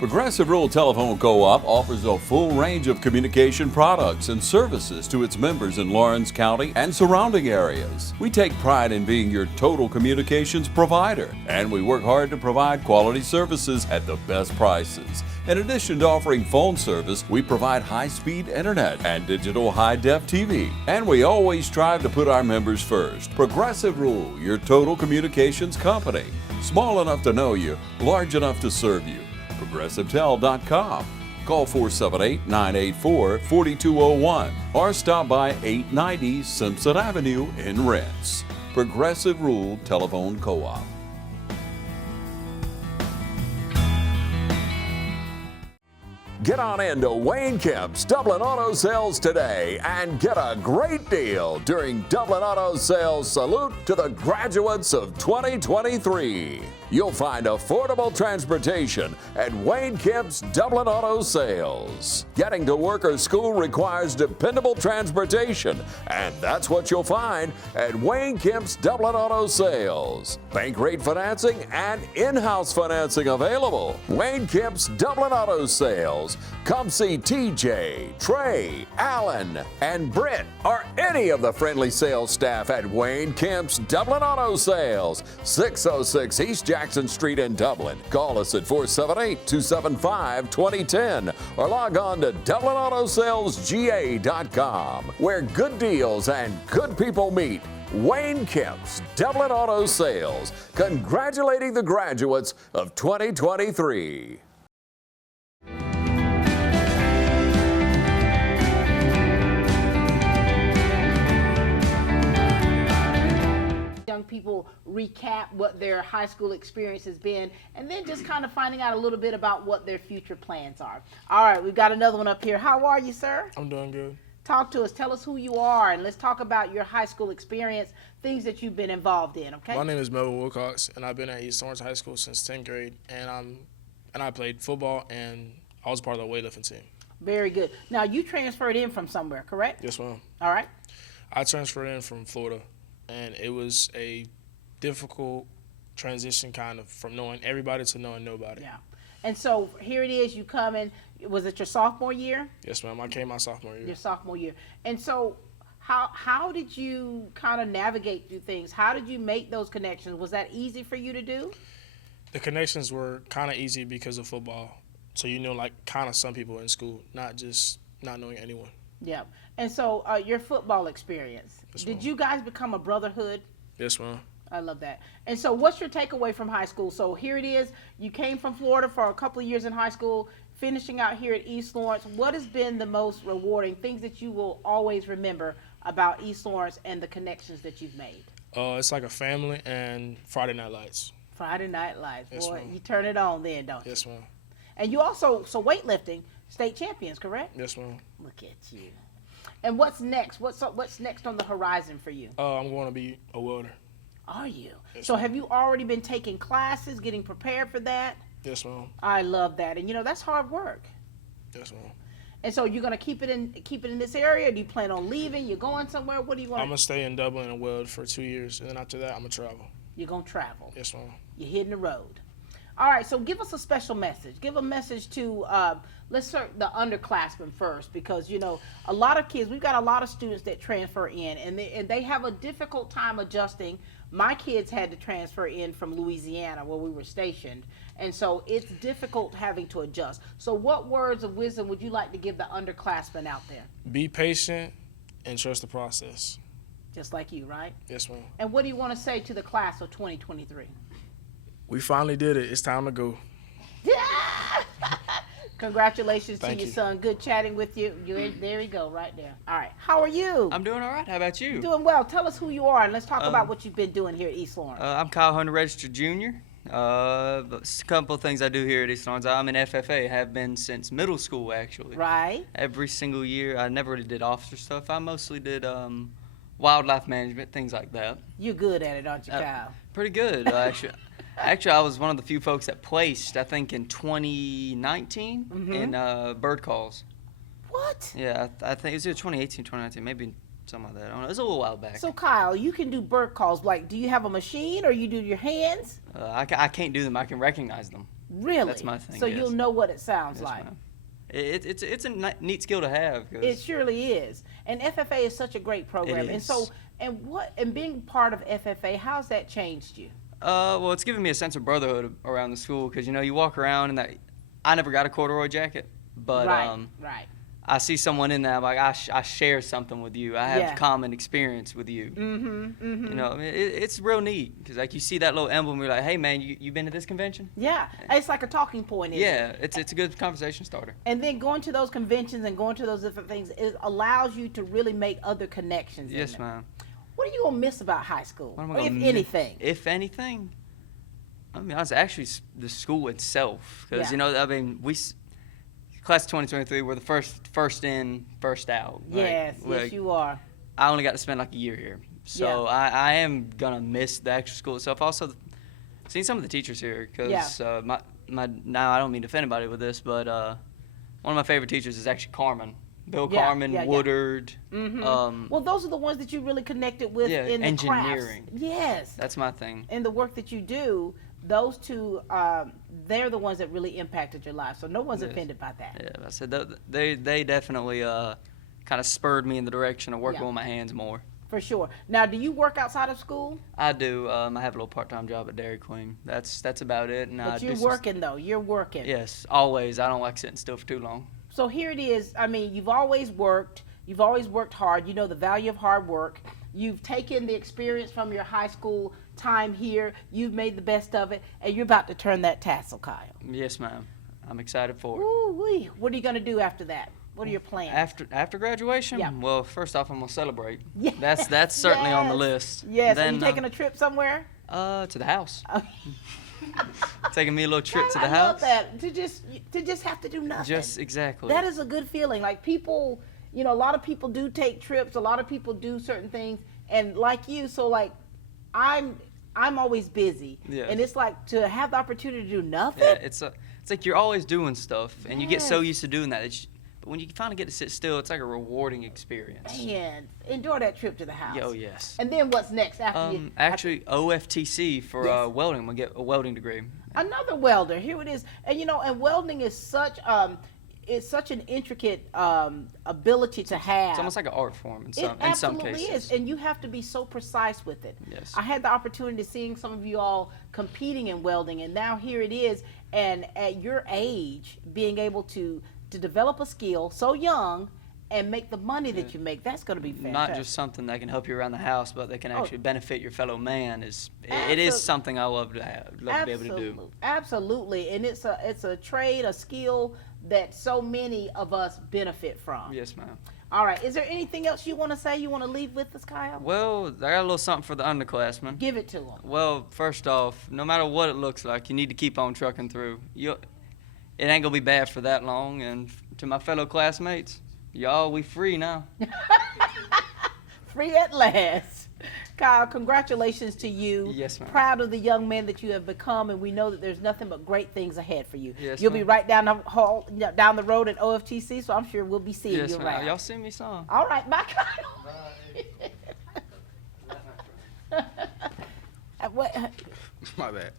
Progressive Rural Telephone Co-op offers a full range of communication products and services to its members in Lawrence County and surrounding areas. We take pride in being your total communications provider, and we work hard to provide quality services at the best prices. In addition to offering phone service, we provide high-speed internet and digital high-def TV. And we always strive to put our members first. Progressive Rural, your total communications company. Small enough to know you, large enough to serve you. ProgressiveTel.com. Call 478-984-4201 or stop by 890 Simpson Avenue in Rents. Progressive Rural Telephone Co-op. Get on into Wayne Kemp's Dublin Auto Sales today and get a great deal during Dublin Auto Sales Salute to the graduates of 2023. You'll find affordable transportation at Wayne Kemp's Dublin Auto Sales. Getting to work or school requires dependable transportation, and that's what you'll find at Wayne Kemp's Dublin Auto Sales. Bank rate financing and in-house financing available. Wayne Kemp's Dublin Auto Sales. Come see TJ, Trey, Alan, and Britt, or any of the friendly sales staff at Wayne Kemp's Dublin Auto Sales, 606 East Jackson Street in Dublin. Call us at 478-275-2010 or log on to DublinAutoSalesGA.com, where good deals and good people meet. Wayne Kemp's Dublin Auto Sales, congratulating the graduates of 2023. Young people recap what their high school experience has been, and then just kind of finding out a little bit about what their future plans are. All right, we've got another one up here. How are you, sir? I'm doing good. Talk to us. Tell us who you are, and let's talk about your high school experience, things that you've been involved in, okay? My name is Melvin Wilcox, and I've been at East Lawrence High School since 10th grade, and I played football, and I was part of the weightlifting team. Very good. Now, you transferred in from somewhere, correct? Yes, ma'am. All right. I transferred in from Florida, and it was a difficult transition, kind of from knowing everybody to knowing nobody. Yeah. And so here it is, you come in, was it your sophomore year? Yes, ma'am. I came my sophomore year. Your sophomore year. And so how did you kind of navigate through things? How did you make those connections? Was that easy for you to do? The connections were kind of easy because of football. So you know, like, kind of some people in school, not just not knowing anyone. Yeah. And so your football experience, Yes, did ma'am. you guys become a brotherhood? Yes, ma'am. I love that. And so what's your takeaway from high school? So here it is. You came from Florida for a couple of years in high school, finishing out here at East Lawrence. What has been the most rewarding, things that you will always remember about East Lawrence and the connections that you've made? It's like a family and Friday Night Lights. Friday Night Lights. Yes, Boy, ma'am. you turn it on then, don't you? Yes, ma'am. And you also, so weightlifting, state champions, correct? Yes, ma'am. Look at you. And what's next? What's next on the horizon for you? I'm going to be a welder. Are you? Yes, So ma'am. have you already been taking classes, getting prepared for that? Yes, ma'am. I love that. And you know, that's hard work. Yes, ma'am. And so you're gonna keep it in this area? Do you plan on leaving? You're going somewhere? What do you I'm want? going to stay in Dublin and weld for 2 years, and then after that, I'm going to travel. You're gonna travel. Yes, ma'am. You're hitting the road. All right, so give us a special message. Give a message to, let's start the underclassmen first, because, you know, a lot of kids, we've got a lot of students that transfer in, and they have a difficult time adjusting. My kids had to transfer in from Louisiana, where we were stationed, and so it's difficult having to adjust. So what words of wisdom would you like to give the underclassmen out there? Be patient and trust the process. Just like you, right? Yes, ma'am. And what do you want to say to the class of 2023? We finally did it. It's time to go. Congratulations to Thank your you. son. Good chatting with you. There you go, right there. All right. How are you? I'm doing all right. How about you? Doing well. Tell us who you are, and let's talk about what you've been doing here at East Lawrence. I'm Kyle Hunter, registered junior. A couple of things I do here at East Lawrence. I'm in FFA. Have been since middle school, actually. Right. Every single year. I never really did officer stuff. I mostly did wildlife management, things like that. You're good at it, aren't you, Kyle? Pretty good, actually. Actually, I was one of the few folks that placed, I think, in 2019 in bird calls. What? Yeah, I think it was either 2018, 2019, maybe something like that. I don't know. It was a little while back. So, Kyle, you can do bird calls. Like, do you have a machine or you do your hands? I can't do them. I can recognize them. Really? That's my thing. So yes. you'll know what it sounds Yes, like. ma'am. It's a neat skill to have. 'Cause It surely is. And FFA is such a great program. And is. so, and being part of FFA, how's that changed you? Well, it's given me a sense of brotherhood around the school because you walk around and I never got a corduroy jacket, but Right. I see someone in there. I'm like, I share something with you. I have Yeah. common experience with you. Mm-hmm. It's real neat because like you see that little emblem, you're like, hey man, you been to this convention? Yeah. It's like a talking point, isn't it? Yeah, it's a good conversation starter. And then going to those conventions and going to those different things, it allows you to really make other connections. in Yes, there. ma'am. What are you gonna miss about high school, What am I or if gonna miss? anything? If anything, I mean, it's actually the school itself because class of 2023, we're the first in, first out. Yes, you are. I only got to spend like a year here, so I am gonna miss the actual school itself. Also, seeing some of the teachers here because my now I don't mean to offend anybody with this, but one of my favorite teachers is actually Carmen. Bill Carmen, Woodard. Well, those are the ones that you really connected with in the engineering. crafts. Yes. That's my thing. In the work that you do, those two, they're the ones that really impacted your life. So no one's offended by that. Yeah, I said they definitely kind of spurred me in the direction of working with my hands more. For sure. Now, do you work outside of school? I do. I have a little part-time job at Dairy Queen. That's about it. And But you're working though. You're working. Yes, always. I don't like sitting still for too long. So here it is. I mean, you've always worked. You've always worked hard. You know the value of hard work. You've taken the experience from your high school time here. You've made the best of it, and you're about to turn that tassel, Kyle. Yes, ma'am. I'm excited for it. Ooh-wee. What are you going to do after that? What are your plans? After graduation? Yeah. Well, first off, I'm gonna celebrate. Yes, That's certainly on the list. Yes. Then, Are you taking a trip somewhere? To the house. Okay. Taking me a little trip to the I house. love that. To just have to do nothing. Just exactly. That is a good feeling. Like people, a lot of people do take trips. A lot of people do certain things, and like you, so like, I'm always busy, and it's like to have the opportunity to do nothing. Yeah, it's like you're always doing stuff, and you get so used to doing that. But when you finally get to sit still, it's like a rewarding experience. Man, enjoy that trip to the house. Oh yes. And then what's next after you? Actually, OFTC for welding. I'm gonna get a welding degree. Another welder. Here it is. And and welding is such it's such an intricate ability to have. It's almost like an art form in some cases. It absolutely is, and you have to be so precise with it. Yes. I had the opportunity of seeing some of you all competing in welding, and now here it is. And at your age, being able to develop a skill so young and make the money that you make, that's going to be fantastic. Not just something that can help you around the house, but that can actually benefit your fellow man. It is something I love to be able to do. Absolutely, and it's a trade, a skill that so many of us benefit from. Yes, ma'am. All right, is there anything else you want to say? You want to leave with us, Kyle? Well, I got a little something for the underclassmen. Give it to them. Well, first off, no matter what it looks like, you need to keep on trucking through. It ain't gonna be bad for that long. And to my fellow classmates, y'all, we free now. Free at last. Kyle, congratulations to you. Yes, ma'am. Proud of the young man that you have become, and we know that there's nothing but great things ahead for you. Yes, You'll be ma'am. right down the hall, down the road at OFTC, so I'm sure we'll be seeing Yes, you ma'am. around. Y'all sing me some. All right, bye, Kyle. What? My bad.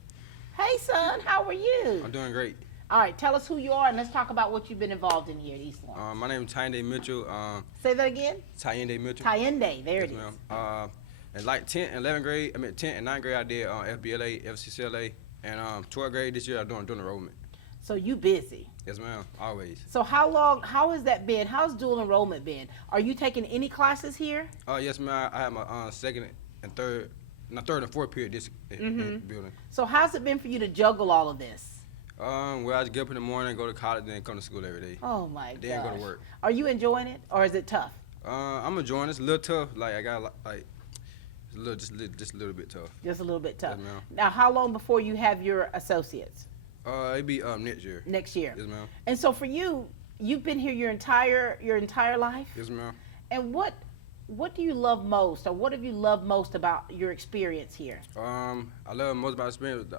Hey, son, how are you? I'm doing great. All right, tell us who you are, and let's talk about what you've been involved in here at East Lawrence. My name is Tyende Mitchell. Say that again? Tyende Mitchell. Tyende, there it is. Yes, ma'am. In like 10th and 11th grade, 10th and 9th grade, I did FBLA, FCCLA, and 12th grade this year, I'm doing enrollment. So you busy. Yes, ma'am. Always. So how has that been? How's dual enrollment been? Are you taking any classes here? Yes, ma'am. I have my second and third and fourth period this building. So how's it been for you to juggle all of this? Well, I just get up in the morning, go to college, then come to school every day. Oh my god. Then go to work. Are you enjoying it, or is it tough? I'm enjoying it. It's a little tough. Like I got like just a little bit tough. Just a little bit tough. Yes, ma'am. Now, how long before you have your associates? It'd be next year. Next year. Yes, ma'am. And so for you, you've been here your entire life? Yes, ma'am. And what do you love most, or what have you loved most about your experience here? I love most about experience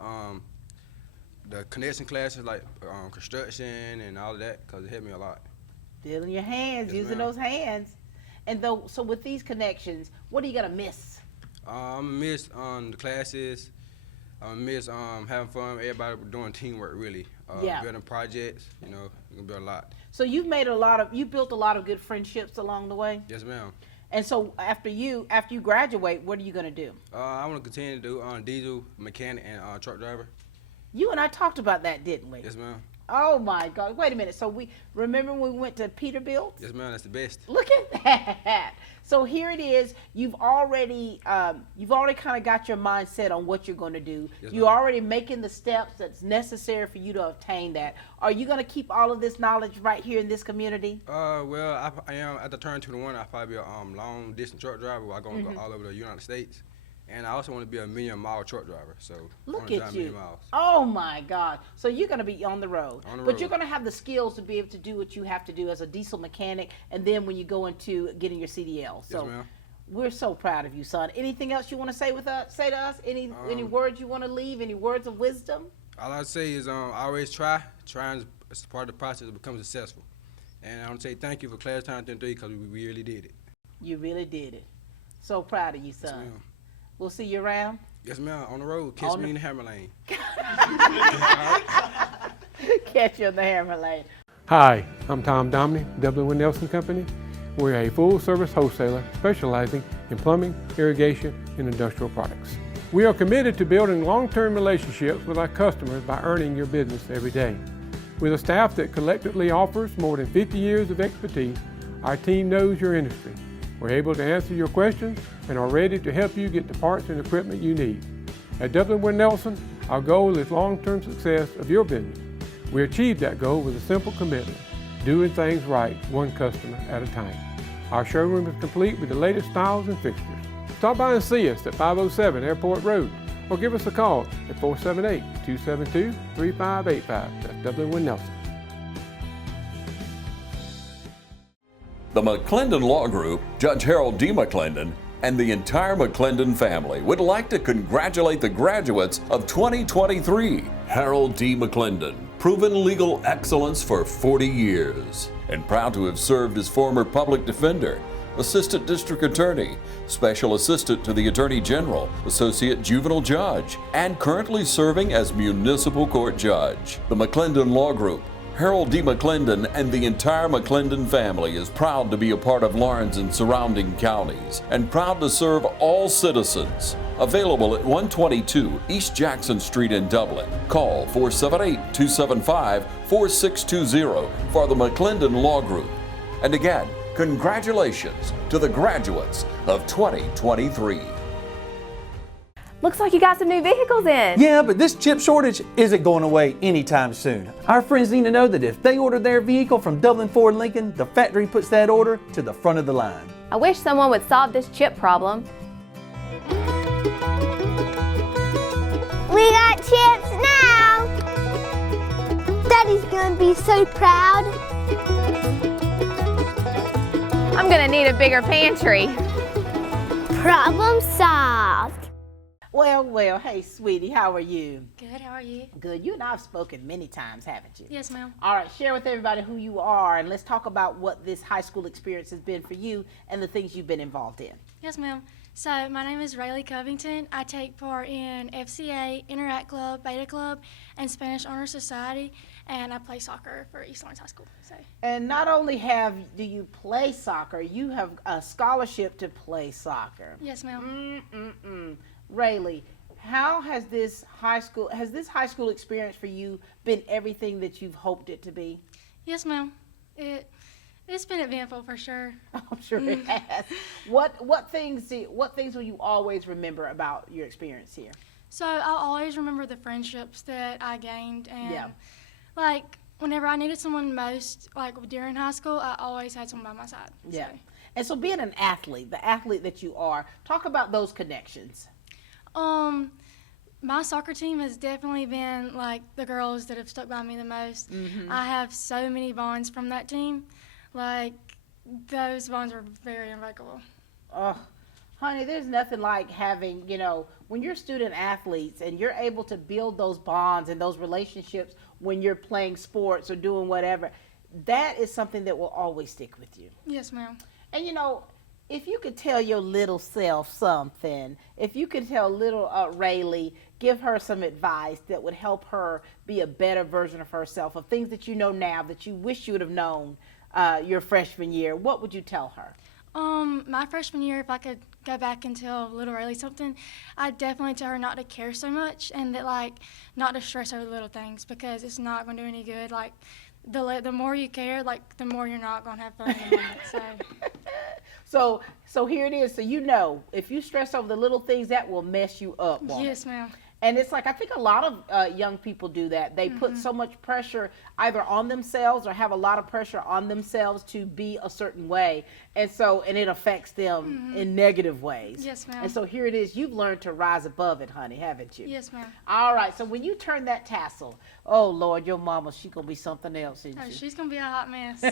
the connection classes like construction and all of that because it helped me a lot. Dealing your hands, Yes, using ma'am. those hands. And so with these connections, what are you gonna miss? I'm gonna miss the classes, I miss having fun. Everybody doing teamwork, really. Building projects. You know, it's gonna be a lot. So you built a lot of good friendships along the way. Yes, ma'am. And so after you graduate, what are you gonna do? I want to continue to do diesel mechanic and truck driver. You and I talked about that, didn't we? Yes, ma'am. Oh my God! Wait a minute. So we remember when we went to Peterbilt? Yes, ma'am. That's the best. Look at that. So here it is. You've already kind of got your mind set on what you're going to do. Yes, you're ma'am. already making the steps that's necessary for you to obtain that. Are you going to keep all of this knowledge right here in this community? Well, I am at the turn 21. I'll probably be a long distance truck driver where I'm gonna go all over the United States. And I also want to be a million-mile truck driver. So Look I at drive you. 1,000,000 miles. Oh my God. So you're going to be on the road. On the But road. you're going to have the skills to be able to do what you have to do as a diesel mechanic and then when you go into getting your CDL. So Yes, ma'am. we're so proud of you, son. Anything else you want to say to us? Any words you want to leave? Any words of wisdom? All I say is always try. Trying is part of the process to become successful. And I want to say thank you for Class Time 33 because we really did it. You really did it. So proud of you, son. Yes, ma'am. We'll see you around. Yes, ma'am. On the road. Catch me in the Hammer Lane. Catch you in the Hammer Lane. Hi, I'm Tom Domney, W. Nelson Company. We're a full-service wholesaler specializing in plumbing, irrigation, and industrial products. We are committed to building long-term relationships with our customers by earning your business every day. With a staff that collectively offers more than 50 years of expertise, our team knows your industry. We're able to answer your questions and are ready to help you get the parts and equipment you need. At W. Nelson, our goal is long-term success of your business. We achieve that goal with a simple commitment, doing things right, one customer at a time. Our showroom is complete with the latest styles and fixtures. Stop by and see us at 507 Airport Road or give us a call at 478-272-3585. That's W. Nelson. The McClendon Law Group, Judge Harold D. McClendon, and the entire McClendon family would like to congratulate the graduates of 2023. Harold D. McClendon, proven legal excellence for 40 years, and proud to have served as former public defender, assistant district attorney, special assistant to the attorney general, associate juvenile judge, and currently serving as municipal court judge. The McClendon Law Group, Harold D. McClendon, and the entire McClendon family is proud to be a part of Lawrence and surrounding counties and proud to serve all citizens. Available at 122 East Jackson Street in Dublin. Call 478-275-4620 for the McClendon Law Group. And again, congratulations to the graduates of 2023. Looks like you got some new vehicles in. Yeah, but this chip shortage isn't going away anytime soon. Our friends need to know that if they order their vehicle from Dublin Ford Lincoln, the factory puts that order to the front of the line. I wish someone would solve this chip problem. We got chips now! Daddy's gonna be so proud. I'm gonna need a bigger pantry. Problem solved. Well, hey, sweetie, how are you? Good, how are you? Good. You and I have spoken many times, haven't you? Yes, ma'am. All right, share with everybody who you are, and let's talk about what this high school experience has been for you and the things you've been involved in. Yes, ma'am. So, my name is Rayleigh Covington. I take part in FCA, Interact Club, Beta Club, and Spanish Honor Society, and I play soccer for East Lawrence High School. So. And not only do you play soccer, you have a scholarship to play soccer. Yes, ma'am. Rayleigh, how has this high school experience for you been everything that you've hoped it to be? Yes, ma'am. It's been eventful for sure. I'm sure it has. What things will you always remember about your experience here? So I'll always remember the friendships that I gained, and like whenever I needed someone most, like during high school, I always had someone by my side. Yeah. So. And so being an athlete, the athlete that you are, talk about those connections. My soccer team has definitely been like the girls that have stuck by me the most. Mm-hmm. I have so many bonds from that team. Like, those bonds are very unbreakable. Oh, honey, there's nothing like having, when you're student athletes and you're able to build those bonds and those relationships when you're playing sports or doing whatever, that is something that will always stick with you. Yes, ma'am. And if you could tell your little self something, if you could tell little Rayleigh, give her some advice that would help her be a better version of herself, of things that you know now that you wish you would have known your freshman year, what would you tell her? My freshman year, if I could go back and tell little Rayleigh something, I'd definitely tell her not to care so much and that, like, not to stress over the little things because it's not going to do any good. Like, the more you care, like, the more you're not going to have fun in the moment. So here it is. So you know, if you stress over the little things, that will mess you up. Yes, ma'am. And it's like, I think a lot of young people do that. They put so much pressure either on themselves or have a lot of pressure on themselves to be a certain way. And it affects them in negative ways. Yes, ma'am. And so here it is. You've learned to rise above it, honey, haven't you? Yes, ma'am. All right. So when you turn that tassel, oh, Lord, your mama, she's going to be something else, isn't Oh, she? she's going to be a hot mess.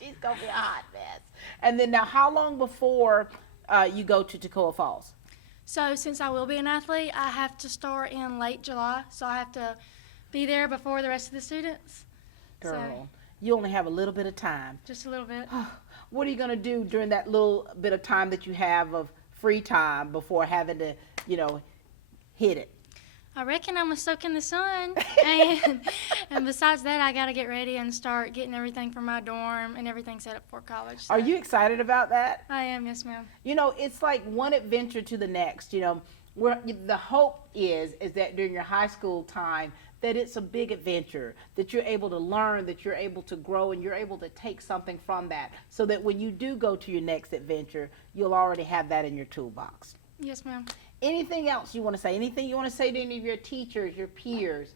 She's going to be a hot mess. And then now, how long before you go to Toccoa Falls? So since I will be an athlete, I have to start in late July. So I have to be there before the rest of the students. Girl, you only have a little bit of time. Just a little bit. What are you going to do during that little bit of time that you have of free time before having to, hit it? I reckon I'm going to soak in the sun. And besides that, I got to get ready and start getting everything for my dorm and everything set up for college. So. Are you excited about that? I am, yes, ma'am. It's like one adventure to the next. Where the hope is that during your high school time, that it's a big adventure, that you're able to learn, that you're able to grow, and you're able to take something from that so that when you do go to your next adventure, you'll already have that in your toolbox. Yes, ma'am. Anything else you want to say? Anything you want to say to any of your teachers, your peers,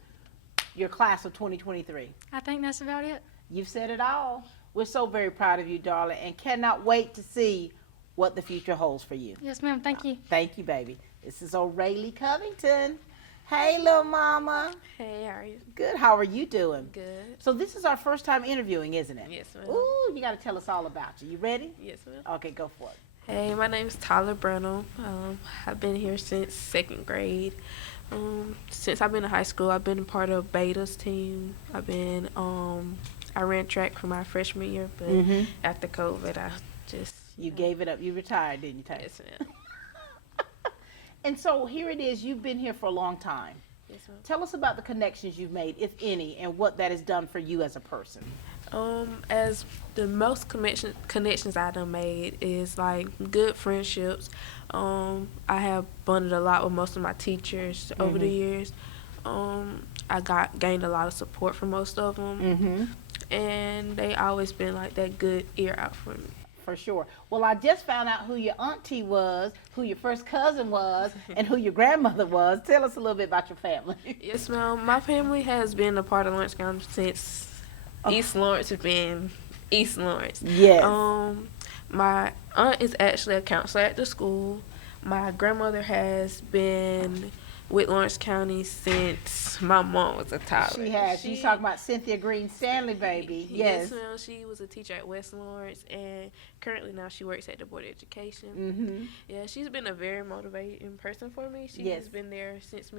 your class of 2023? I think that's about it. You've said it all. We're so very proud of you, darling, and cannot wait to see what the future holds for you. Yes, ma'am. Thank you. Thank you, baby. This is O'Reilly Covington. Hey, little mama. Hey, how are you? Good. How are you doing? Good. So this is our first time interviewing, isn't it? Yes, ma'am. Ooh, you got to tell us all about you. You ready? Yes, ma'am. Okay, go for it. Hey, my name is Tyler Brenham. I've been here since 2nd grade. Since I've been in high school, I've been a part of Beta's team. I ran track for my freshman year, but after COVID, I just... You gave it up. You retired, didn't you, Tyler? Yes, ma'am. And so here it is. You've been here for a long time. Yes, ma'am. Tell us about the connections you've made, if any, and what that has done for you as a person. As the most connections I done made is like good friendships. I have bonded a lot with most of my teachers over the years. I gained a lot of support from most of them, and they always been like that good ear out for me. For sure. Well, I just found out who your auntie was, who your first cousin was, and who your grandmother was. Tell us a little bit about your family. Yes, ma'am. My family has been a part of Lawrence County since East Lawrence has been East Lawrence. Yes. My aunt is actually a counselor at the school. My grandmother has been with Lawrence County since my mom was a toddler. She has. She's talking about Cynthia Green Stanley, baby. Yes. Yes, ma'am. She was a teacher at West Lawrence, and currently now she works at the Board of Education. Yeah, she's been a very motivating person for me. She has been there since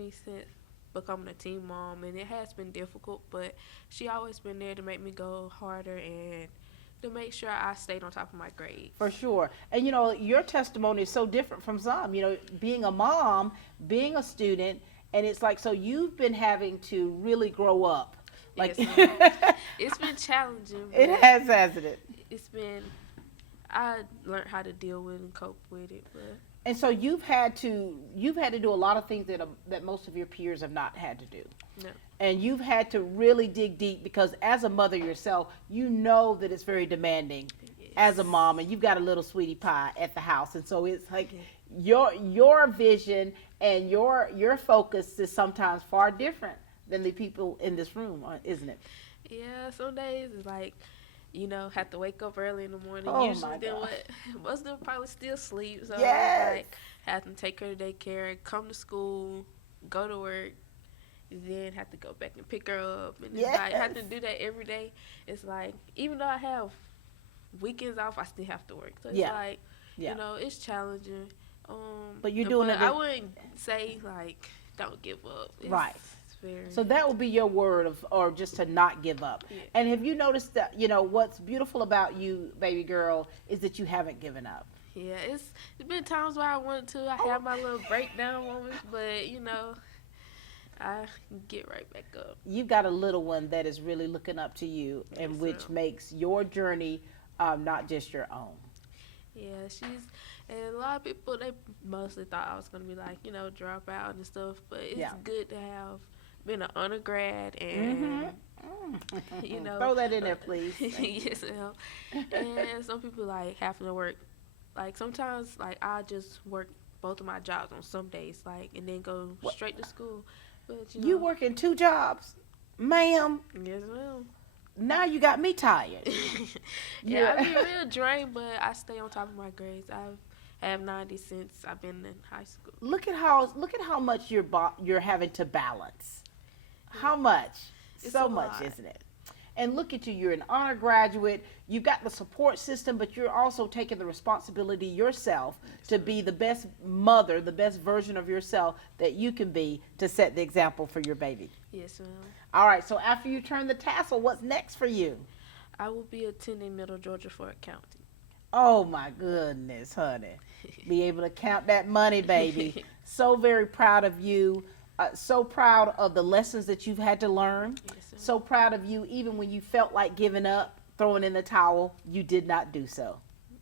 becoming a teen mom, and it has been difficult, but she always been there to make me go harder and to make sure I stayed on top of my grades. For sure. And your testimony is so different from some. Being a mom, being a student, and it's like, so you've been having to really grow up. Like, yes, it's been challenging. It has, hasn't it? I learned how to deal with and cope with it, but. And so you've had to do a lot of things that most of your peers have not had to do. No. And you've had to really dig deep because as a mother yourself, you know that it's very demanding as a mom, and you've got a little sweetie pie at the house. And so it's like your vision and your focus is sometimes far different than the people in this room, isn't it? Yeah, some days it's like, have to wake up early in the morning. Oh, usually my God. Most of them probably still sleep. So Yes. like have to take her to daycare, come to school, go to work, then have to go back and pick her up. And it's like, have to do that every day. It's like, even though I have weekends off, I still have to work. So it's like, it's challenging. But you're doing it. I wouldn't say like, don't give up. Right. So that would be your word or just to not give up. Yeah. And have you noticed that, what's beautiful about you, baby girl, is that you haven't given up. Yeah, it's been times where I wanted to. I have my little breakdown moments, but you know, I get right back up. You've got a little one that is really looking up to you, and which makes your journey not just your own. Yeah, and a lot of people, they mostly thought I was going to be like, you know, drop out and stuff, but it's good to have been an undergrad and, you know. Throw that in there, please. Yes, and some people, like, having to work, like, sometimes, like, I just work both of my jobs on some days, like, and then go straight to school. But, you working 2 jobs, ma'am? Yes, ma'am. Now you got me tired. Yeah, I be real drained, but I stay on top of my grades. I have 90 since I've been in high school. Look at how much you're having to balance. How much? It's so a much, lot. isn't it? And look at you, you're an honor graduate, you've got the support system, but you're also taking the responsibility yourself to be the best mother, the best version of yourself that you can be to set the example for your baby. Yes, ma'am. All right, so after you turn the tassel, what's next for you? I will be attending Middle Georgia for accounting. Oh my goodness, honey. Be able to count that money, baby. So very proud of you. So proud of the lessons that you've had to learn. Yes, so proud of you, even when you felt like giving up, throwing in the towel, you did not do so.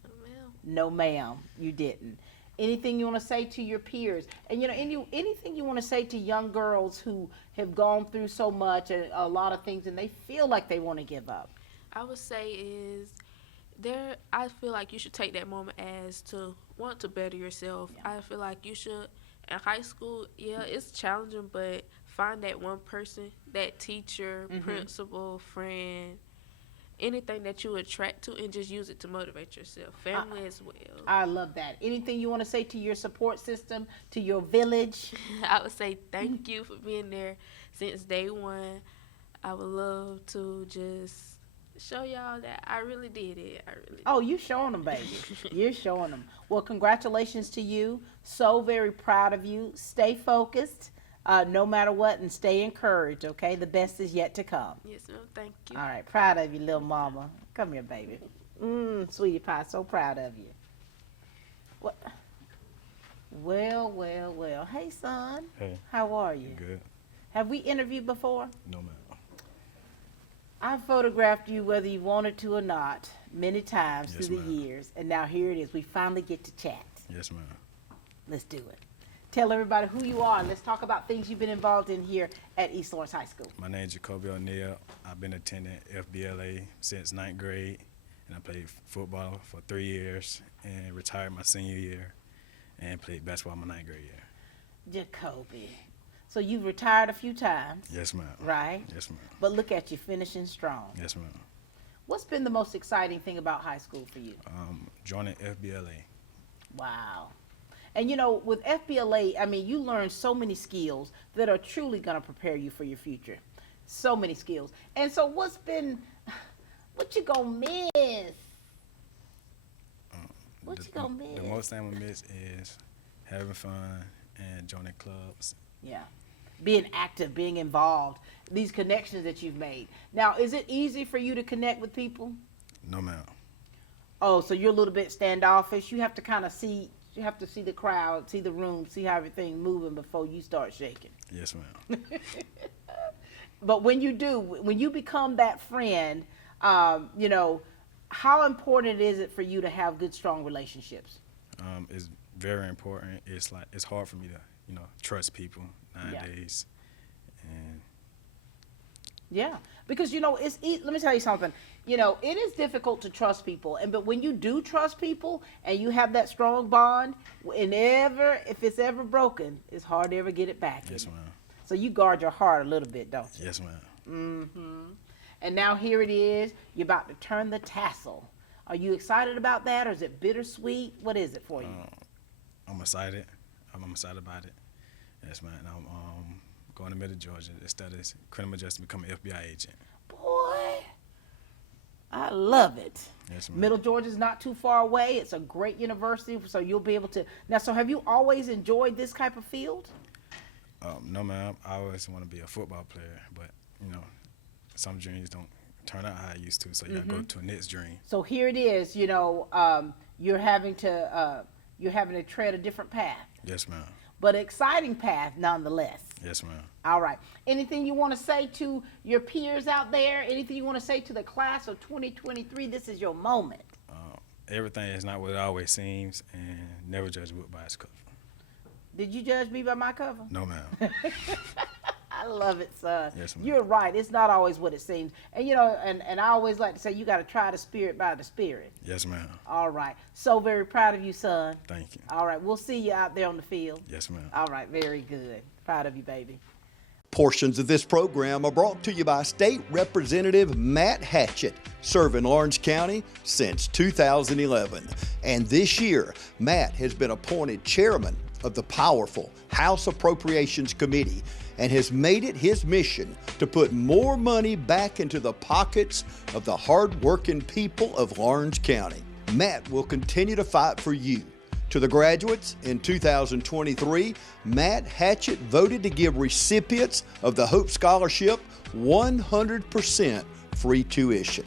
No, ma'am. No, ma'am, you didn't. Anything you want to say to your peers? And, you know, anything you want to say to young girls who have gone through so much and a lot of things and they feel like they want to give up? I would say I feel like you should take that moment as to want to better yourself. Yeah. I feel like you should, in high school, it's challenging, but find that one person, that teacher, principal, friend, anything that you attract to, and just use it to motivate yourself. Family as well. I love that. Anything you want to say to your support system, to your village? I would say thank you for being there since day one. I would love to just show y'all that I really did it. Oh, you showing them, baby. You're showing them. Well, congratulations to you. So very proud of you. Stay focused. No matter what, and stay encouraged, okay? The best is yet to come. Yes, ma'am. Thank you. All right, proud of you, little mama. Come here, baby. Sweetie pie, so proud of you. What? Well. Hey, son. Hey. How are you? Good. Have we interviewed before? No, ma'am. I photographed you whether you wanted to or not many times Yes, through the ma'am. years, and now here it is. We finally get to chat. Yes, ma'am. Let's do it. Tell everybody who you are, and let's talk about things you've been involved in here at East Lawrence High School. My name is Jacoby O'Neal. I've been attending FBLA since 9th grade, and I played football for 3 years and retired my senior year and played basketball my 9th grade year. Jacoby. So you've retired a few times. Yes, ma'am. Right? Yes, ma'am. But look at you, finishing strong. Yes, ma'am. What's been the most exciting thing about high school for you? Joining FBLA. Wow. And you know, with FBLA, I mean, you learn so many skills that are truly going to prepare you for your future. So many skills. And so what you gonna miss? What you gonna miss? The most thing I'm gonna miss is having fun and joining clubs. Yeah. Being active, being involved, these connections that you've made. Now, is it easy for you to connect with people? No, ma'am. Oh, so you're a little bit standoffish. You have to kind of see the crowd, see the room, see how everything's moving before you start shaking. Yes, ma'am. But when you become that friend, you know, how important is it for you to have good, strong relationships? It's very important. It's hard for me to, you know, trust people nowadays. And yeah, because you know, let me tell you something. You know, it is difficult to trust people, but when you do trust people and you have that strong bond, if it's ever broken, it's hard to ever get it back. Yes, ma'am. So you guard your heart a little bit, don't you? Yes, ma'am. Mm-hmm. And now here it is. You're about to turn the tassel. Are you excited about that, or is it bittersweet? What is it for you? I'm excited. I'm excited about it. Yes, man. I'm going to Middle Georgia to study criminal justice, become an FBI agent. Boy, I love it. Yes, ma'am. Middle Georgia's not too far away. It's a great university, so you'll be able to. Now, so have you always enjoyed this type of field? No, ma'am. I always want to be a football player, but, you know, some dreams don't turn out how I used to, so you got to go to a next dream. So here it is, you know, you're having to tread a different path. Yes, ma'am. But exciting path nonetheless. Yes, ma'am. All right. Anything you want to say to your peers out there? Anything you want to say to the class of 2023? This is your moment. Everything is not what it always seems, and never judge a book by its cover. Did you judge me by my cover? No, ma'am. I love it, son. Yes, ma'am. You're right. It's not always what it seems. And, you know, and I always like to say you got to try the spirit by the spirit. Yes, ma'am. All right. So very proud of you, son. Thank you. All right. We'll see you out there on the field. Yes, ma'am. All right. Very good. Proud of you, baby. Portions of this program are brought to you by State Representative Matt Hatchett, serving Orange County since 2011. And this year, Matt has been appointed chairman of the powerful House Appropriations Committee and has made it his mission to put more money back into the pockets of the hard-working people of Orange County. Matt will continue to fight for you. To the graduates, in 2023, Matt Hatchett voted to give recipients of the Hope Scholarship 100% free tuition.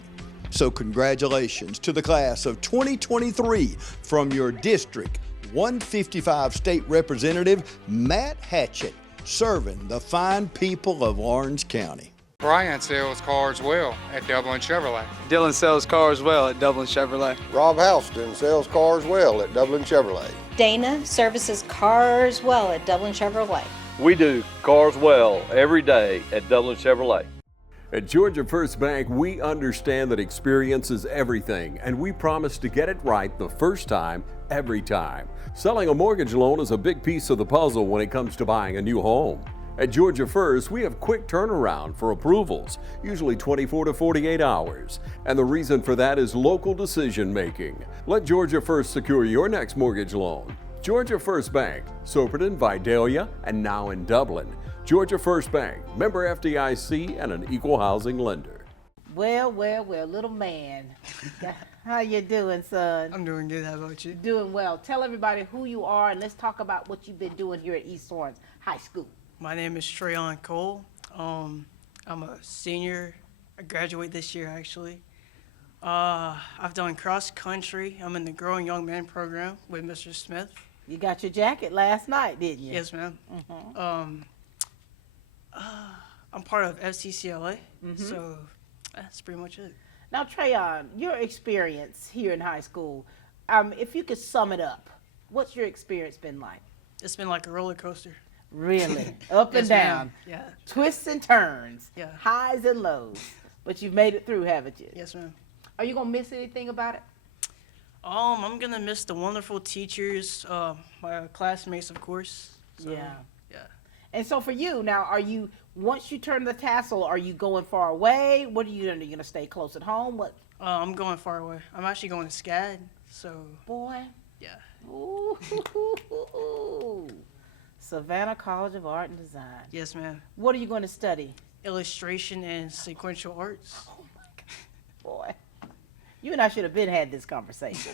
So congratulations to the class of 2023 from your District 155 State Representative, Matt Hatchett, serving the fine people of Orange County. Brian sells cars well at Dublin Chevrolet. Dylan sells cars well at Dublin Chevrolet. Rob Houston sells cars well at Dublin Chevrolet. Dana services cars well at Dublin Chevrolet. We do cars well every day at Dublin Chevrolet. At Georgia First Bank, we understand that experience is everything, and we promise to get it right the first time, every time. Selling a mortgage loan is a big piece of the puzzle when it comes to buying a new home. At Georgia First, we have quick turnaround for approvals, usually 24 to 48 hours. And the reason for that is local decision making. Let Georgia First secure your next mortgage loan. Georgia First Bank, Soperton, Vidalia, and now in Dublin. Georgia First Bank, member FDIC and an equal housing lender. Well, little man. How you doing, son? I'm doing good. How about you? Doing well. Tell everybody who you are, and let's talk about what you've been doing here at East Orange High School. My name is Trayon Cole. I'm a senior. I graduate this year, actually. I've done cross country. I'm in the Growing Young Men program with Mr. Smith. You got your jacket last night, didn't you? Yes, ma'am. I'm part of FCCLA, so that's pretty much it. Now, Trayon, your experience here in high school, if you could sum it up, what's your experience been like? It's been like a roller coaster. Really? Up and down. Yeah. Twists and turns. Yeah. Highs and lows. But you've made it through, haven't you? Yes, ma'am. Are you going to miss anything about it? I'm going to miss the wonderful teachers, my classmates, of course. So, yeah. Yeah. And so for you, now, once you turn the tassel, are you going far away? What are you going to do? You're going to stay close at home? What? I'm going far away. I'm actually going to SCAD, so. Boy. Yeah. Ooh. Savannah College of Art and Design. Yes, ma'am. What are you going to study? Illustration and sequential arts. Oh, my God. Boy. You and I should have had this conversation.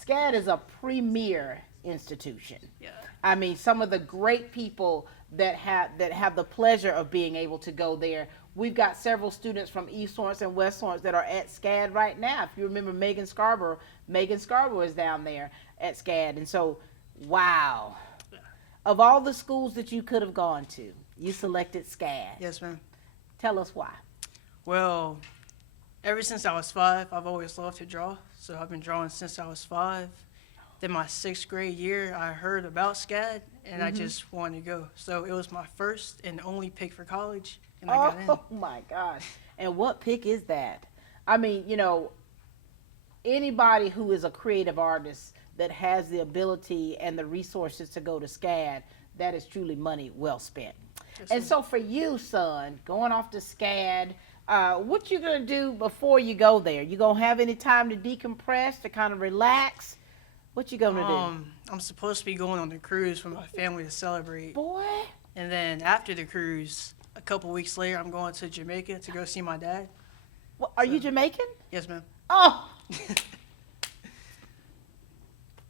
SCAD is a premier institution. Yeah. I mean, some of the great people that have the pleasure of being able to go there. We've got several students from East Orange and West Orange that are at SCAD right now. If you remember Megan Scarborough is down there at SCAD. And so, wow. Of all the schools that you could have gone to, you selected SCAD. Yes, ma'am. Tell us why. Well, ever since I was 5, I've always loved to draw. So I've been drawing since I was 5. Then my 6th grade year, I heard about SCAD, and I just wanted to go. So it was my first and only pick for college, and I got in. Oh, my gosh. And what pick is that? I mean, you know, anybody who is a creative artist that has the ability and the resources to go to SCAD, that is truly money well spent. Yes, and so for you, son, going off to SCAD, what you gonna do before you go there? You gonna have any time to decompress, to kind of relax? What you gonna do? I'm supposed to be going on the cruise with my family to celebrate. Boy. And then after the cruise, a couple weeks later, I'm going to Jamaica to go see my dad. Well, are you Jamaican? Yes, ma'am. Oh.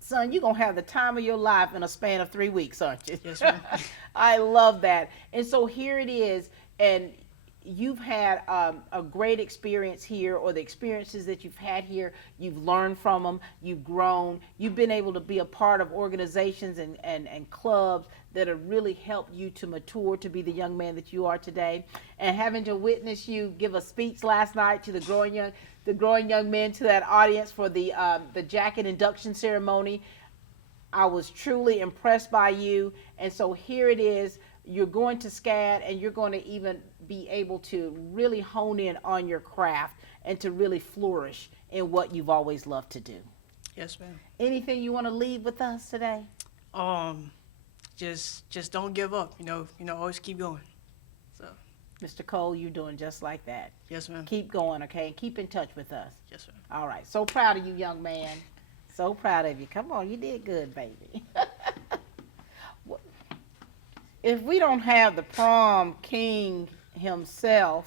Son, you're going to have the time of your life in a span of 3 weeks, aren't you? Yes, ma'am. I love that. And so here it is. And you've had a great experience here, or the experiences that you've had here, you've learned from them, you've grown, you've been able to be a part of organizations and clubs that have really helped you to mature to be the young man that you are today. And having to witness you give a speech last night to the growing young men, to that audience for the jacket induction ceremony, I was truly impressed by you. And so here it is. You're going to SCAD, and you're going to even be able to really hone in on your craft and to really flourish in what you've always loved to do. Yes, ma'am. Anything you want to leave with us today? Just don't give up. Always keep going. So, Mr. Cole, you're doing just like that. Yes, ma'am. Keep going, okay? And keep in touch with us. Yes, ma'am. All right. So proud of you, young man. So proud of you. Come on, you did good, baby. If we don't have the prom king himself,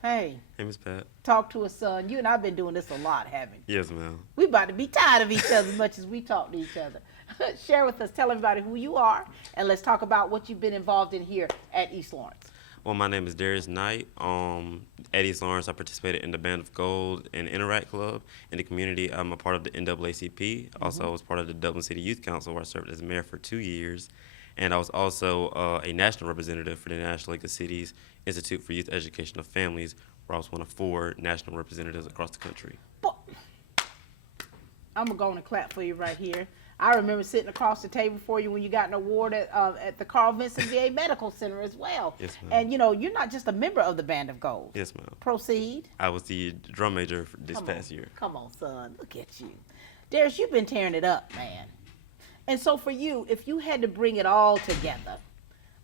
hey, Miss Pat. Talk to us, son. You and I have been doing this a lot, haven't you? Yes, ma'am. We about to be tired of each other as much as we talk to each other. Share with us, tell everybody who you are, and let's talk about what you've been involved in here at East Lawrence. Well, my name is Darius Knight. At East Lawrence, I participated in the Band of Gold and Interact Club. In the community, I'm a part of the NAACP. Also, I was part of the Dublin City Youth Council, where I served as mayor for 2 years. And I was also a national representative for the National League of Cities Institute for Youth Education of Families, where I was one of 4 national representatives across the country. I'm going to go on and clap for you right here. I remember sitting across the table for you when you got an award at the Carl Vinson VA Medical Center as well. Yes, ma'am. And, you're not just a member of the Band of Gold. Yes, ma'am. Proceed. I was the drum major for this past year. Come on, son. Look at you. Darius, you've been tearing it up, man. And so for you, if you had to bring it all together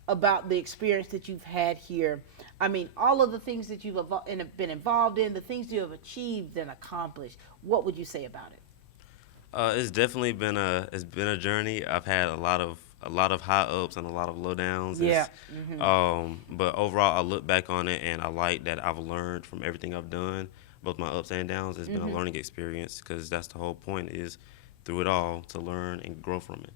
about the experience that you've had here, I mean, all of the things that you've been involved in, the things you have achieved and accomplished, what would you say about it? It's definitely been a journey. I've had a lot of high ups and a lot of low downs. Yeah. But overall, I look back on it and I like that I've learned from everything I've done, both my ups and downs. It's been a learning experience, because that's the whole point, is through it all to learn and grow from it.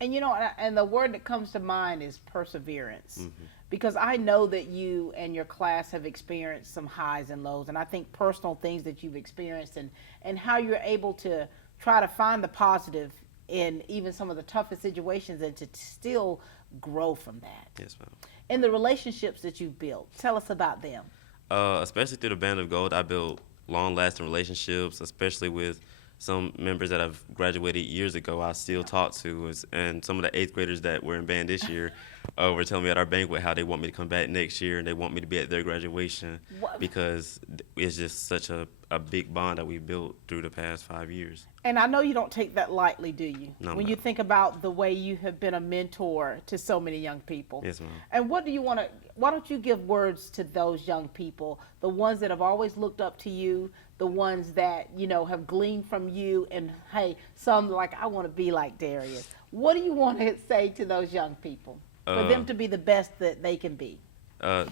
And and the word that comes to mind is perseverance. Because I know that you and your class have experienced some highs and lows, and I think personal things that you've experienced and how you're able to try to find the positive in even some of the toughest situations and to still grow from that. Yes, ma'am. And the relationships that you've built, tell us about them. Especially through the Band of Gold, I built long-lasting relationships, especially with some members that I've graduated years ago I still talk to, and some of the 8th graders that were in band this year were telling me at our banquet how they want me to come back next year and they want me to be at their graduation. Because it's just such a big bond that we built through the past 5 years. And I know you don't take that lightly, do you? No, when you think about the way you have been a mentor to so many young people. Yes, ma'am. And why don't you give words to those young people, the ones that have always looked up to you, the ones that, have gleaned from you, and hey, some like, I want to be like Darius. What do you want to say to those young people for them to be the best that they can be?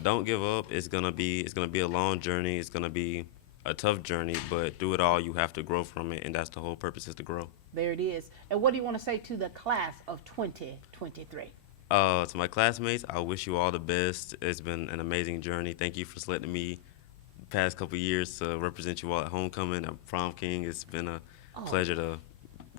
Don't give up. It's gonna be a long journey. It's gonna be a tough journey, but through it all, you have to grow from it, and that's the whole purpose, is to grow. There it is. And what do you want to say to the class of 2023? To my classmates, I wish you all the best. It's been an amazing journey. Thank you for selecting me the past couple years to represent you all at homecoming, at prom king. It's been a pleasure to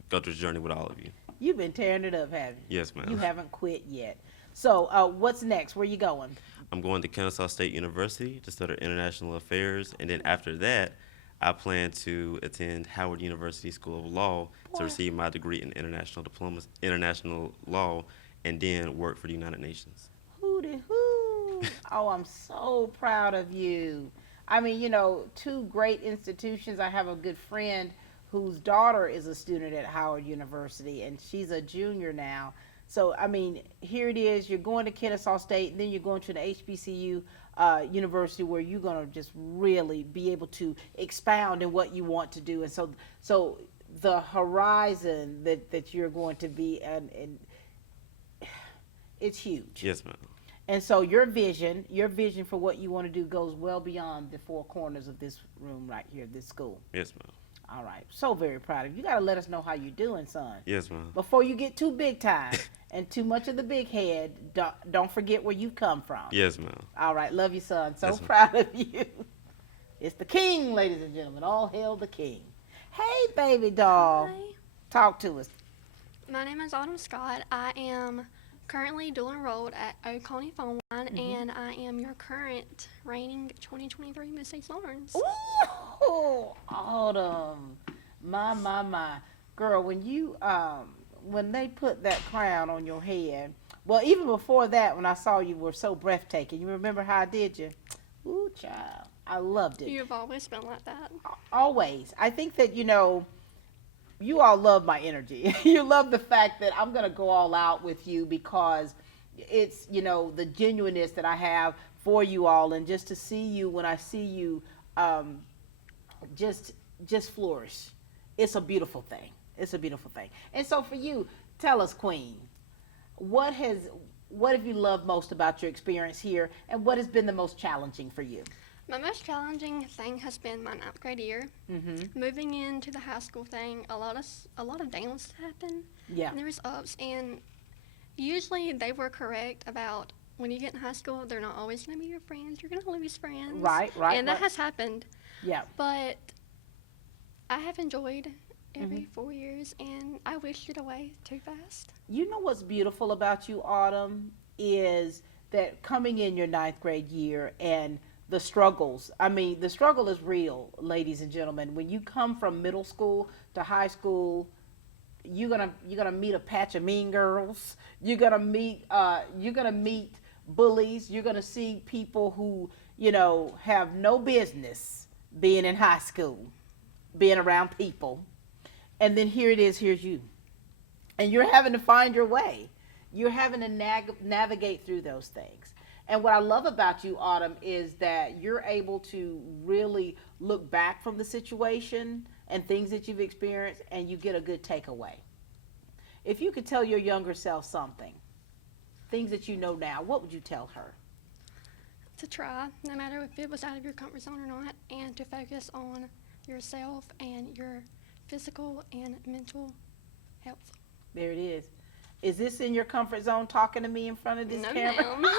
go through this journey with all of you. You've been tearing it up, haven't you? Yes, ma'am. You haven't quit yet. So what's next? Where you going? I'm going to Kennesaw State University to study international affairs, and then after that, I plan to attend Howard University School of Law to receive my degree in international law, and then work for the United Nations. Hooty hoo! Oh, I'm so proud of you. I mean, 2 great institutions. I have a good friend whose daughter is a student at Howard University, and she's a junior now. So, I mean, here it is. You're going to Kennesaw State, and then you're going to an HBCU university where you're going to just really be able to expound in what you want to do. And so the horizon that you're going to be, and it's huge. Yes, ma'am. And so your vision for what you want to do goes well beyond the 4 corners of this room right here, this school. Yes, ma'am. All right. So very proud of you. You got to let us know how you're doing, son. Yes, ma'am. Before you get too big time and too much of the big head, don't forget where you come from. Yes, ma'am. All right. Love you, son. So Yes, ma'am. proud of you. It's the king, ladies and gentlemen. All hail the king. Hey, baby doll. Hi. Talk to us. My name is Autumn Scott. I am currently dual enrolled at Oconee Phone Line, and I am your current reigning 2023 Miss East Lawrence. Ooh, Autumn. My. Girl, when you, when they put that crown on your head, well, even before that, when I saw you were so breathtaking. You remember how I did you? Ooh, child. I loved it. You've always been like that. Always. I think that, you know, you all love my energy. You love the fact that I'm going to go all out with you because it's, you know, the genuineness that I have for you all, and just to see you when I see you just flourish. It's a beautiful thing. It's a beautiful thing. And so for you, tell us, Queen, what have you loved most about your experience here, and what has been the most challenging for you? My most challenging thing has been my 9th grade year. Moving into the high school thing, a lot of downs happened. Yeah. And there was ups, and usually they were correct about when you get in high school, they're not always going to be your friends. You're going to lose friends. Right. And that has happened. Yeah. But I have enjoyed every 4 years, and I wished it away too fast. You know what's beautiful about you, Autumn, is that coming in your 9th grade year and the struggles. I mean, the struggle is real, ladies and gentlemen. When you come from middle school to high school, you're gonna meet a patch of mean girls. You're gonna meet bullies. You're gonna see people who, you know, have no business being in high school, being around people. And then here's you. And you're having to find your way. You're having to navigate through those things. And what I love about you, Autumn, is that you're able to really look back from the situation and things that you've experienced, and you get a good takeaway. If you could tell your younger self something, things that you know now, what would you tell her? To try, no matter if it was out of your comfort zone or not, and to focus on yourself and your physical and mental health. There it is. Is this in your comfort zone, talking to me in front of this camera? No,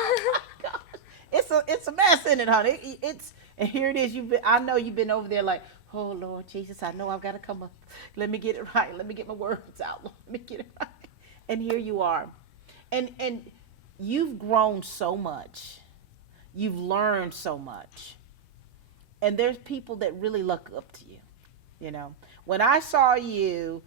It's a mess, isn't it, honey? And here it is. I know you've been over there like, oh Lord Jesus, I know I've got to come up. Let me get it right. Let me get my words out. Let me get it right. And here you are, and you've grown so much. You've learned so much, and there's people that really look up to you. You know, when I saw you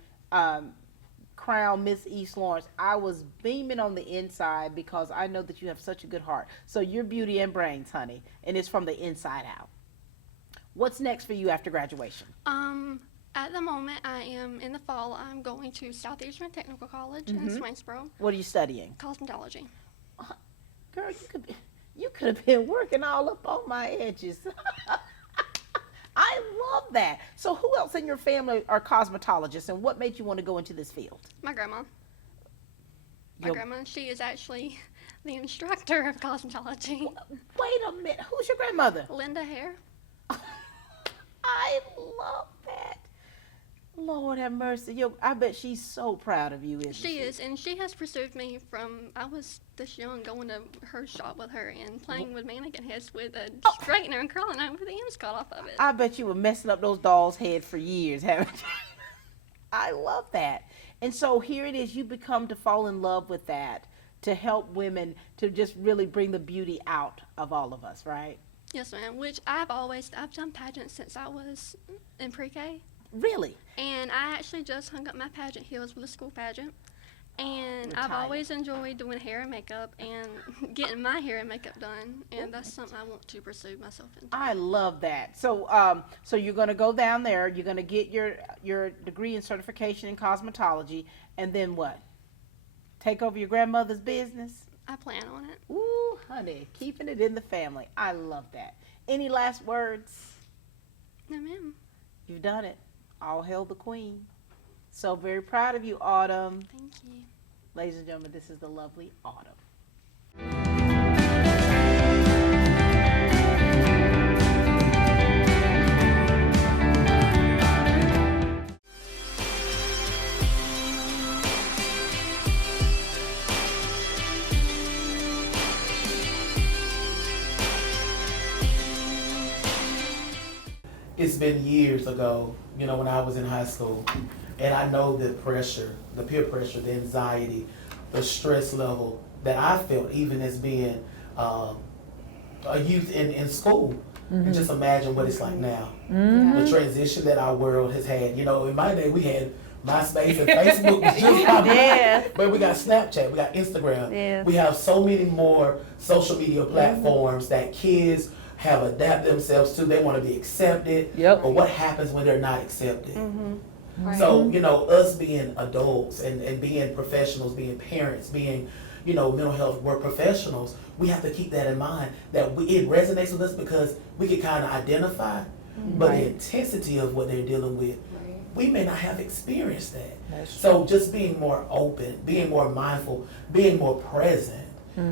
crown Miss East Lawrence, I was beaming on the inside because I know that you have such a good heart. So you're beauty and brains, honey, and it's from the inside out. What's next for you after graduation? At the moment, I am in the fall. I'm going to Southeastern Technical College in Swainsboro. What are you studying? Cosmetology. Girl, you could have been working all up on my edges. I love that. So who else in your family are cosmetologists, and what made you want to go into this field? My grandma. My grandma, she is actually the instructor of cosmetology. Wait a minute. Who's your grandmother? Linda Hare. I love that. Lord have mercy. I bet she's so proud of you, isn't she? She is, and she has pursued me from I was this young, going to her shop with her and playing with mannequin heads with a straightener and curling over the ends cut off of it. I bet you were messing up those dolls' heads for years, haven't you? I love that. And so here it is, you become to fall in love with that, to help women to just really bring the beauty out of all of us, right? Yes, ma'am, which I've done pageants since I was in pre-K. Really? And I actually just hung up my pageant heels with a school pageant. And I've always enjoyed doing hair and makeup and getting my hair and makeup done. And that's something I want to pursue myself into. I love that. So so you're going to go down there, you're going to get your degree and certification in cosmetology, and then what? Take over your grandmother's business? I plan on it. Ooh, honey, keeping it in the family. I love that. Any last words? No, ma'am. You've done it. All hail the queen. So very proud of you, Autumn. Thank you. Ladies and gentlemen, this is the lovely Autumn. it's been years ago, when I was in high school, and I know the pressure, the peer pressure, the anxiety, the stress level that I felt even as being a youth in school. And just imagine what it's like now. The transition that our world has had. In my day, we had MySpace and Facebook was just popping. But we got Snapchat, we got Instagram. We have so many more social media platforms that kids have adapted themselves to. They want to be accepted. But what happens when they're not accepted? So, us being adults and being professionals, being parents, being, mental health work professionals, we have to keep that in mind, that it resonates with us because we can kind of identify, but the intensity of what they're dealing with, we may not have experienced that. So just being more open, being more mindful, being more present,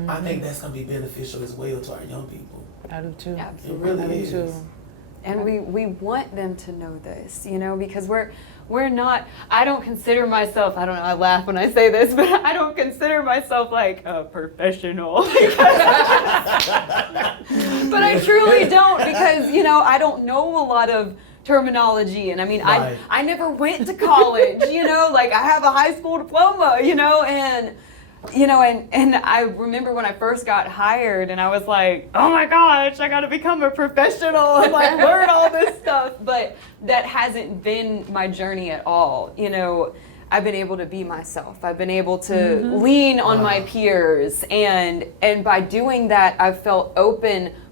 I think that's going to be beneficial as well to our young people. I do too. Absolutely. It really is. Too. And we want them to know this, because we're not, I don't consider myself, I don't know, I laugh when I say this, but I don't consider myself like a professional. But I truly don't, because, I don't know a lot of terminology. And I mean, I never went to college, like I have a high school diploma, and I remember when I first got hired and I was like, oh my gosh, I gotta become a professional and like learn all this stuff. But that hasn't been my journey at all. I've been able to be myself. I've been able to lean on my peers, and by doing that, I've felt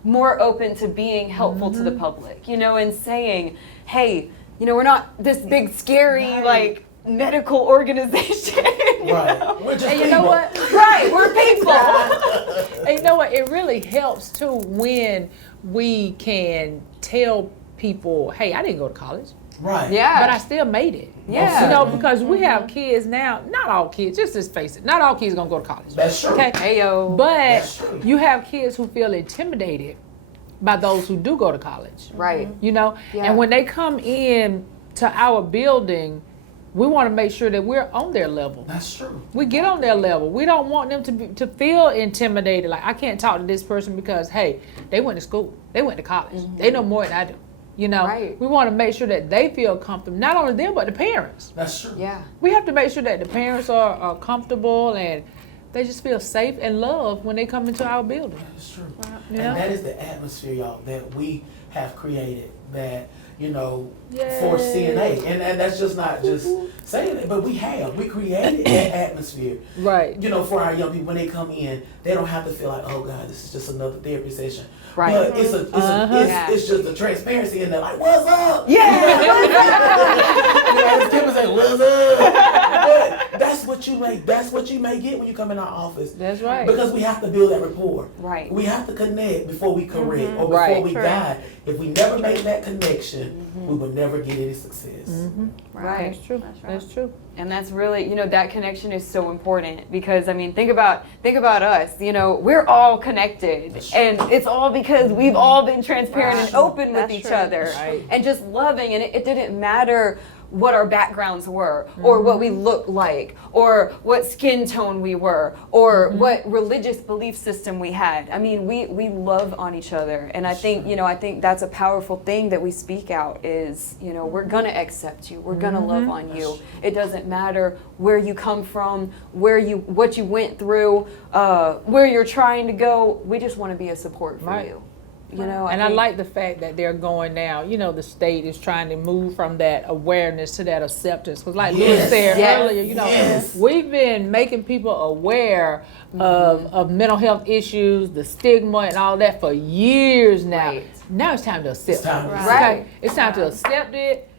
more open to being helpful to the public, and saying, hey, we're not this big scary like medical organization. Right. We're just and people. What? Right, we're people. And you know what? It really helps too when we can tell people, hey, I didn't go to college. Right. Yeah. But I still made it. Yeah. Because we have kids now, not all kids, just face it, not all kids gonna go to college. That's true. Okay. Heyo. But you have kids who feel intimidated by those who do go to college. Right. Yeah. And when they come in to our building, we want to make sure that we're on their level. That's true. We get on their level. We don't want them to feel intimidated. Like, I can't talk to this person because, hey, they went to school. They went to college. They know more than I do. Right. We want to make sure that they feel comfortable. Not only them, but the parents. That's true. Yeah. We have to make sure that the parents are comfortable and they just feel safe and loved when they come into our building. That's true. And that is the atmosphere, y'all, that we have created. That for CNA, and that's just not just saying it, but we created that atmosphere, right? For our young people when they come in, they don't have to feel like, oh God, this is just another therapy session, right? But it's just the transparency, and they're like, what's up? Yeah, People say, what's up? But that's what you may get when you come in our office. That's right. Because we have to build that rapport. Right. We have to connect before we correct or before we guide. If we never make that connection, we would never get any success. Right. That's true. That's true. And that's really, that connection is so important because, I mean, think about us, we're all connected and it's all because we've all been transparent and open with each other and just loving, and it didn't matter what our backgrounds were or what we looked like or what skin tone we were or what religious belief system we had. I mean, we love on each other, and I think that's a powerful thing that we speak out is, we're gonna accept you, we're gonna love on you. It doesn't matter where you come from, what you went through, where you're trying to go. We just want to be a support for you. I like the fact that they're going now. The state is trying to move from that awareness to that acceptance. Because like Louis said earlier, we've been making people aware of mental health issues, the stigma and all that for years now. Right. Now it's time to accept it. Right. It's time to accept it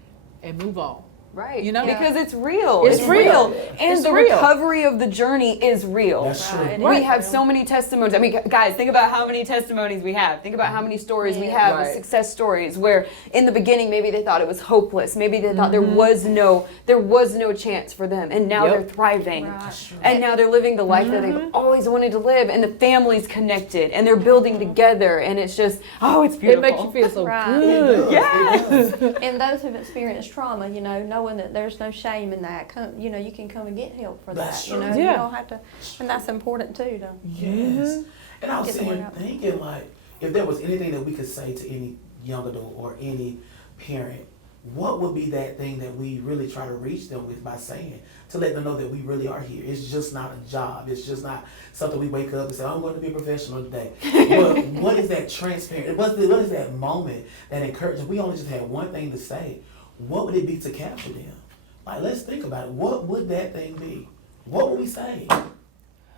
and move on. Right. Because it's real. It's real. And it's the real. recovery of the journey is real. That's true. Right. We have so many testimonies. I mean, guys, think about how many testimonies we have. Think about how many stories we have of success stories where in the beginning maybe they thought it was hopeless. Maybe they thought there was no chance for them, and now they're thriving. And now they're living the life that they've always wanted to live, and the family's connected and they're building together, and it's just it's beautiful. It makes you feel so good. Yes. And those who've experienced trauma, knowing that there's no shame in that, you can come and get help for that. True. You don't have to, and that's important too. Yes. And I was sitting thinking, like, if there was anything that we could say to any young adult or any parent, what would be that thing that we really try to reach them with by saying, to let them know that we really are here. It's just not a job. It's just not something we wake up and say, I'm going to be a professional today. But what is that transparent? What is that moment that encourages? We only just had one thing to say. What would it be to capture them? Like, let's think about it. What would that thing be? What would we say?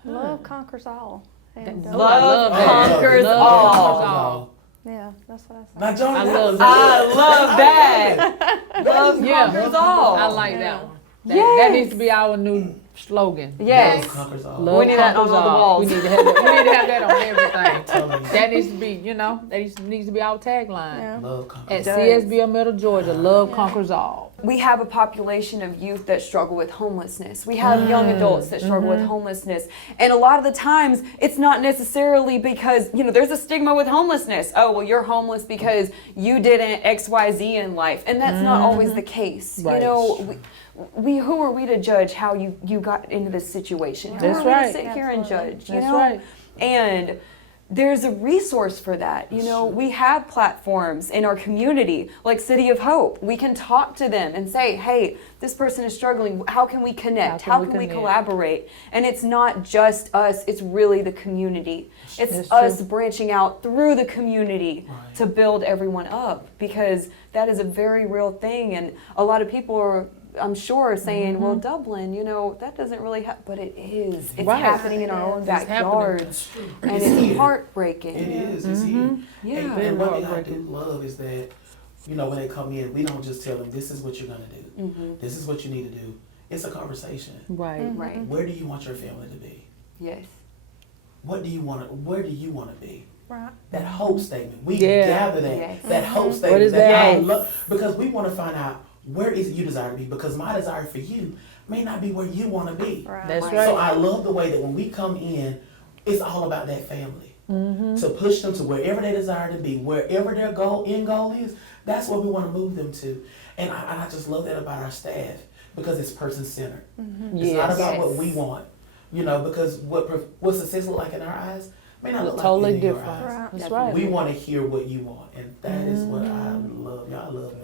Love conquers all. And, Love conquers all. Yeah, that's what I said. Now, Johnny, I love that. Love conquers all. I like that one. That needs to be our new slogan. Yes. Love conquers all. Love We need that on conquers all the all. walls. We need to have that. We need to have that on everything. That needs to be, that needs to be our tagline. Yeah. Love conquers At all. CSB of Middle Georgia, love conquers all. We have a population of youth that struggle with homelessness. We have young adults that struggle with homelessness. And a lot of the times, it's not necessarily because, there's a stigma with homelessness. Oh, well, you're homeless because you didn't XYZ in life. And that's not always the case. Right. We who are we to judge how you got into this situation? Who That's are we right. to sit here and judge? That's right. And there's a resource for that. We have platforms in our community like City of Hope. We can talk to them and say, hey, this person is struggling. How can we connect? How can we collaborate? And it's not just us, it's really the community. It's us branching out through the community to build everyone up, because that is a very real thing. And a lot of people are, I'm sure, saying, well, Dublin, that doesn't really happen, but it is. It's happening in our own backyards, and it's heartbreaking. It is. It's here. Yeah. And one thing I do love is that, when they come in, we don't just tell them, this is what you're going to do. This is what you need to do. It's a conversation. Right. Right. Where do you want your family to be? Yes. Where do you want to be? Right. That hope statement. We gather that. Yes. That hope statement. What is that? Because we want to find out, where is it you desire to be? Because my desire for you may not be where you want to be. Right. That's So right. I love the way that when we come in, it's all about that family. To push them to wherever they desire to be, wherever their end goal is, that's what we want to move them to. And I just love that about our staff, because it's person-centered. It's not about what we want, because what success look like in our eyes may not look Totally like it in your different. eyes. Right. That's right. We want to hear what you want, and that is what I love. Y'all love me.